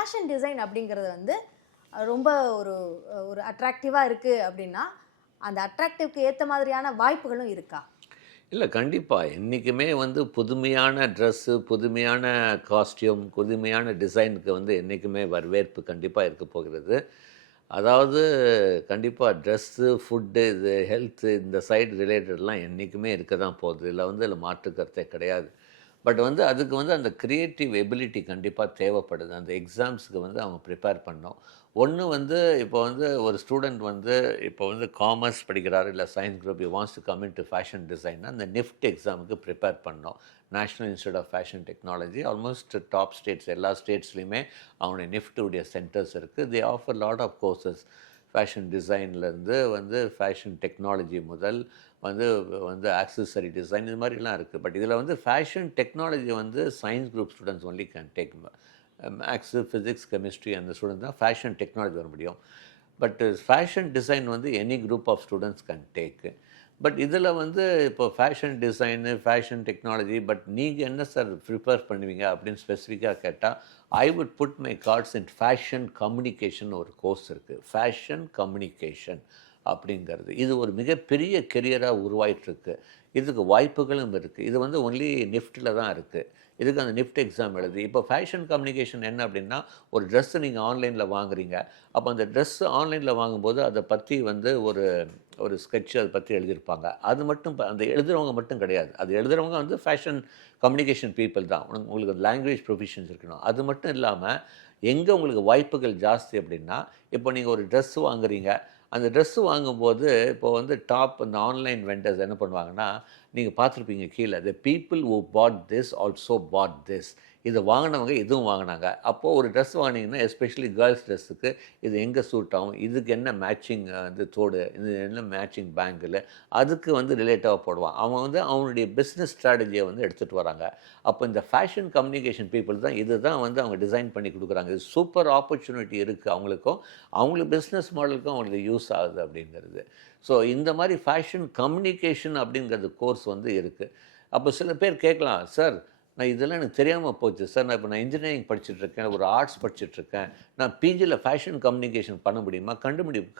Fashion design அப்படிங்கிறது வந்து ரொம்ப ஒரு ஒரு அட்ராக்டிவாக இருக்குது அப்படின்னா, அந்த அட்ராக்டிவ்க்கு ஏற்ற மாதிரியான வாய்ப்புகளும் இருக்கா? இல்ல கண்டிப்பா. என்னைக்குமே வந்து புதுமையான ட்ரெஸ்ஸு, புதுமையான காஸ்டியூம், புதுமையான டிசைனுக்கு வந்து என்னைக்குமே வரவேற்பு கண்டிப்பா இருக்க போகிறது. அதாவது கண்டிப்பா ட்ரெஸ்ஸு, ஃபுட்டு, இது ஹெல்த்து இந்த சைடு ரிலேட்டட்லாம் என்னைக்குமே இருக்க தான் போகுது. இதுல மாற்று கருத்தே கிடையாது. பட் வந்து அதுக்கு வந்து அந்த கிரியேட்டிவ் எபிலிட்டி கண்டிப்பா தேவைப்படுது. அந்த எக்ஸாம்ஸ்க்கு வந்து அவங்க ப்ரிப்பேர் பண்ணணும். ஒண்ணு வந்து இப்போ வந்து ஒரு ஸ்டூடண்ட் வந்து இப்போ வந்து காமர்ஸ் படிக்கிறாரு, இல்ல science group he wants to come into fashion டிசைன்னா, அந்த நிஃப்ட் எக்ஸாமுக்கு ப்ரிப்பேர் பண்ணணும். National institute of fashion technology almost top states எல்லா ஸ்டேட்ஸ்லையுமே அவங்களுடைய நிஃப்ட்டுடைய சென்டர்ஸ் இருக்குது. They offer lot of courses. Fashion டிசைன்லேருந்து வந்து ஃபேஷன் டெக்னாலஜி முதல் வந்து வந்து ஆக்சஸரி டிசைன் இது மாதிரிலாம் இருக்குது. பட் இதில் வந்து ஃபேஷன் டெக்னாலஜி வந்து science group students only can take. Maths, physics, chemistry அந்த ஸ்டூடெண்ட் தான் ஃபேஷன் டெக்னாலஜி வர முடியும். பட் ஃபேஷன் டிசைன் வந்து any group of students can take. But இதில் வந்து இப்போ fashion design, fashion technology but நீங்கள் என்ன சார் ப்ரிப்பேர் பண்ணுவீங்க அப்படின்னு ஸ்பெசிஃபிக்காக கேட்டால், I would put my cards in fashion communication ஒரு கோர்ஸ் இருக்குது. ஃபேஷன் கம்யூனிகேஷன் அப்படிங்கிறது. இது ஒரு மிகப்பெரிய கெரியராக உருவாயிட்டிருக்கு. இதுக்கு வாய்ப்புகளும் இருக்குது. இது வந்து ஒன்லி நிஃப்ட்டில் தான் இருக்குது. இதுக்கு அந்த நிஃப்ட் எக்ஸாம் எழுதி இப்போ ஃபேஷன் கம்யூனிகேஷன் என்ன அப்படின்னா, ஒரு ட்ரெஸ்ஸு நீங்கள் ஆன்லைனில் வாங்குறீங்க. அப்போ அந்த ட்ரெஸ்ஸு ஆன்லைனில் வாங்கும்போது அதை பற்றி வந்து ஒரு ஒரு ஸ்கெட்ச் அதை பற்றி எழுதியிருப்பாங்க. அது மட்டும் அந்த எழுதுகிறவங்க மட்டும் கிடையாது. அது எழுதுகிறவங்க வந்து ஃபேஷன் கம்யூனிகேஷன் பீப்பிள் தான். உங்களுக்கு லாங்குவேஜ் ப்ரொஃபிஷன்ஸ் இருக்கணும். அது மட்டும் இல்லாமல் எங்கே உங்களுக்கு வாய்ப்புகள் ஜாஸ்தி அப்படின்னா, இப்போ நீங்கள் ஒரு ட்ரெஸ் வாங்குறீங்க. அந்த ட்ரெஸ்ஸு வாங்கும்போது இப்போ வந்து டாப் அந்த ஆன்லைன் வெண்டர்ஸ் என்ன பண்ணுவாங்கன்னா, நீங்கள் பார்த்துருப்பீங்க கீழே, "the people who bought this also bought this." இதை வாங்கினவங்க இதுவும் வாங்கினாங்க. அப்போது ஒரு ட்ரெஸ் வாங்கினீங்கன்னா எஸ்பெஷலி கேர்ள்ஸ் ட்ரெஸ்ஸுக்கு இது எங்கே சூட் ஆகும், இதுக்கு என்ன மேட்சிங் வந்து தோடு, இது என்ன மேட்சிங் பேங்கிள், அதுக்கு வந்து ரிலேட்டிவாக போடுவான். அவன் வந்து அவனுடைய பிஸ்னஸ் ஸ்ட்ராட்டஜியை வந்து எடுத்துகிட்டு வராங்க. அப்போ இந்த ஃபேஷன் கம்யூனிகேஷன் பீப்புள் தான் இது தான் வந்து அவங்க டிசைன் பண்ணி கொடுக்குறாங்க. இது சூப்பர் ஆப்பர்ச்சுனிட்டி இருக்குது அவங்களுக்கும், அவங்களுக்கு பிஸ்னஸ் மாடலுக்கும் அவங்களுக்கு யூஸ் ஆகுது அப்படிங்கிறது. ஸோ இந்த மாதிரி ஃபேஷன் கம்யூனிகேஷன் அப்படிங்கிறது கோர்ஸ் வந்து இருக்குது. அப்போ சில பேர் கேட்கலாம், சார் நான் இதெல்லாம் எனக்கு தெரியாமல் போச்சு சார், நான் இன்ஜினியரிங் படிச்சுட்ருக்கேன், ஒரு ஆர்ட்ஸ் படிச்சுட்ருக்கேன், நான் பிஜியில் ஃபேஷன் கம்யூனிகேஷன் பண்ண முடியுமா?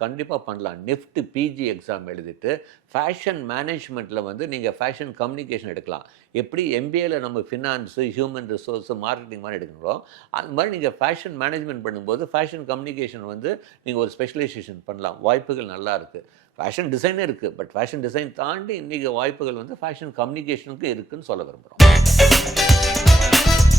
கண்டிப்பாக பண்ணலாம். நிஃப்ட் பிஜி எக்ஸாம் எழுதிட்டு ஃபேஷன் மேனேஜ்மெண்ட்டில் வந்து நீங்கள் ஃபேஷன் கம்யூனிகேஷன் எடுக்கலாம். எப்படி எம்பிஏல நம்ம ஃபினான்ஸு, ஹியூமன் ரிசோர்ஸு, மார்க்கெட்டிங் மாதிரி எடுக்கணும், அது மாதிரி நீங்கள் ஃபேஷன் மேனேஜ்மெண்ட் பண்ணும்போது ஃபேஷன் கம்யூனிகேஷன் வந்து நீங்கள் ஒரு ஸ்பெஷலைசேஷன் பண்ணலாம். வாய்ப்புகள் நல்லா இருக்குது. ஃபேஷன் டிசைனே இருக்குது. பட் ஃபேஷன் டிசைன் தாண்டி இன்றைக்கி வாய்ப்புகள் வந்து ஃபேஷன் கம்யூனிகேஷனுக்கு இருக்குதுன்னு சொல்ல விரும்புகிறோம்.